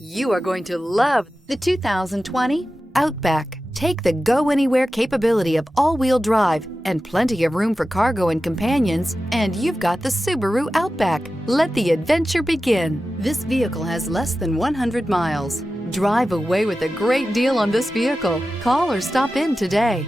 You are going to love the 2020 Outback. Take the go-anywhere capability of all-wheel drive and plenty of room for cargo and companions, and you've got the Subaru Outback. Let the adventure begin. This vehicle has less than 100 miles. Drive away with a great deal on this vehicle. Call or stop in today.